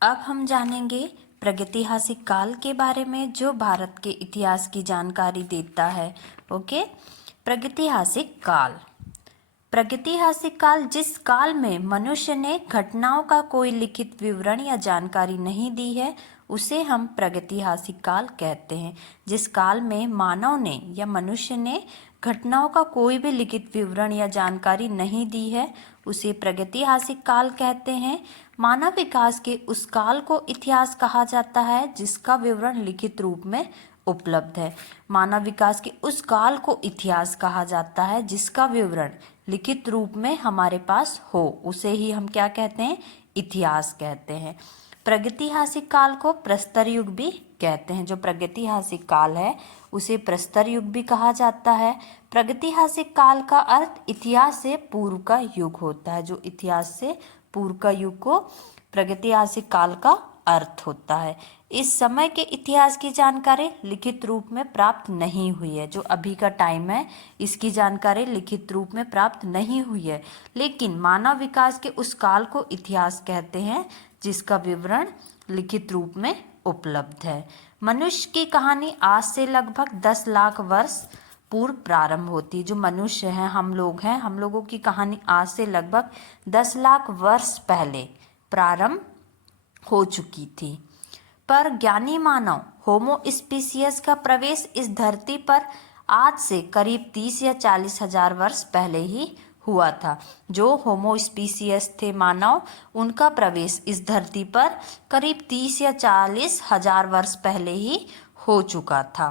अब हम जानेंगे प्रागैतिहासिक काल के बारे में जो भारत के इतिहास की जानकारी देता है। ओके, प्रागैतिहासिक काल। प्रागैतिहासिक काल जिस काल में मनुष्य ने घटनाओं का कोई लिखित विवरण या जानकारी नहीं दी है उसे हम प्रागैतिहासिक काल कहते हैं। जिस काल में मानव ने या मनुष्य ने घटनाओं का कोई भी लिखित विवरण या जानकारी नहीं दी है उसे प्रागैतिहासिक काल कहते हैं। मानव विकास के उस काल को इतिहास कहा जाता है जिसका विवरण लिखित रूप में उपलब्ध है। मानव विकास के उस काल को इतिहास कहा जाता है जिसका विवरण लिखित रूप में हमारे पास हो, उसे ही हम क्या कहते हैं, इतिहास कहते हैं। प्रागैतिहासिक काल को प्रस्तर युग भी कहते हैं। जो प्रागैतिहासिक काल है उसे प्रस्तर युग भी कहा जाता है। प्रागैतिहासिक काल का अर्थ इतिहास से पूर्व का युग होता है। जो इतिहास से पूर्व का युग को प्रागैतिहासिक काल का अर्थ होता है। इस समय के इतिहास की जानकारी लिखित रूप में प्राप्त नहीं हुई है। जो अभी का टाइम है इसकी जानकारी लिखित रूप में प्राप्त नहीं हुई है, लेकिन मानव विकास के उस काल को इतिहास कहते हैं जिसका विवरण लिखित रूप में उपलब्ध है। मनुष्य की कहानी आज से लगभग 10 लाख वर्ष पूर्व प्रारंभ होती है। जो मनुष्य हैं, हम लोग हैं, हम लोगों की कहानी आज से लगभग 10 लाख वर्ष पहले प्रारंभ हो चुकी थी। पर ज्ञानी मानव होमो स्पीसियस का प्रवेश इस धरती पर आज से करीब 30 या 40 हजार वर्ष पहले ही हुआ था। जो होमो स्पीसियस थे मानव, उनका प्रवेश इस धरती पर करीब 30 या 40 हजार वर्ष पहले ही हो चुका था।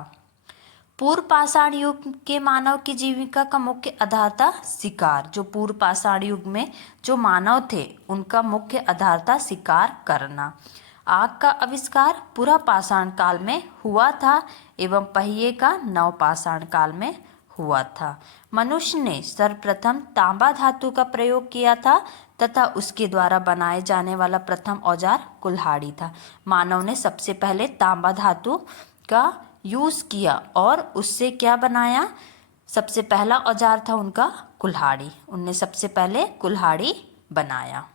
पूर्व पाषाण युग के मानव की जीविका का मुख्य आधार था शिकार। जो पूर्व पाषाण युग में जो मानव थे उनका मुख्य आधार था शिकार करना। आग का आविष्कार पूरा पाषाण काल में हुआ था एवं पहिए का नव पाषाण काल में हुआ था। मनुष्य ने सर्वप्रथम तांबा धातु का प्रयोग किया था तथा उसके द्वारा बनाए जाने वाला प्रथम औजार कुल्हाड़ी था। मानव ने सबसे पहले तांबा धातु का यूज किया और उससे क्या बनाया, सबसे पहला औजार था उनका कुल्हाड़ी। उनने सबसे पहले कुल्हाड़ी बनाया।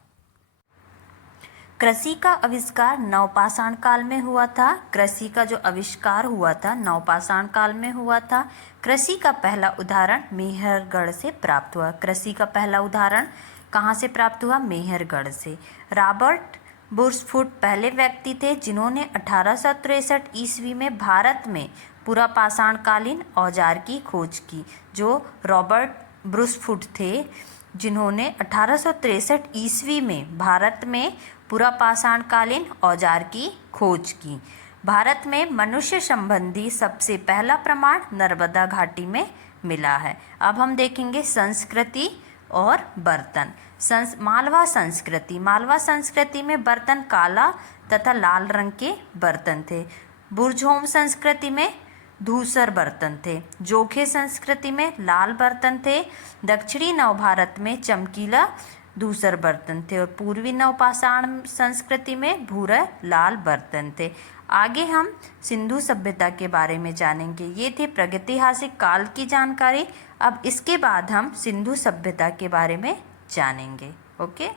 कृषि का आविष्कार नवपाषाण काल में हुआ था। कृषि का जो आविष्कार हुआ था नवपाषाण काल में हुआ था। कृषि का पहला उदाहरण मेहरगढ़ से प्राप्त हुआ। कृषि का पहला उदाहरण कहाँ से प्राप्त हुआ? मेहरगढ़ से। रॉबर्ट बुर्सफुट पहले व्यक्ति थे जिन्होंने 1863 ईस्वी में भारत में पूरा पाषाणकालीन औजार की खोज की। जो रॉबर्ट ब्रुसफुट थे जिन्होंने 1863 ईस्वी में भारत में पूरा पाषाणकालीन औजार की खोज की। भारत में मनुष्य संबंधी सबसे पहला प्रमाण नर्मदा घाटी में मिला है। अब हम देखेंगे संस्कृति और बर्तन। मालवा संस्कृति। मालवा संस्कृति में बर्तन काला तथा लाल रंग के बर्तन थे। बुर्जहोम संस्कृति में धूसर बर्तन थे। जोखे संस्कृति में लाल बर्तन थे। दक्षिणी नव भारत में चमकीला धूसर बर्तन थे और पूर्वी नवपाषाण संस्कृति में भूरा लाल बर्तन थे। आगे हम सिंधु सभ्यता के बारे में जानेंगे। ये थे प्रागैतिहासिक काल की जानकारी। अब इसके बाद हम सिंधु सभ्यता के बारे में जानेंगे। ओके।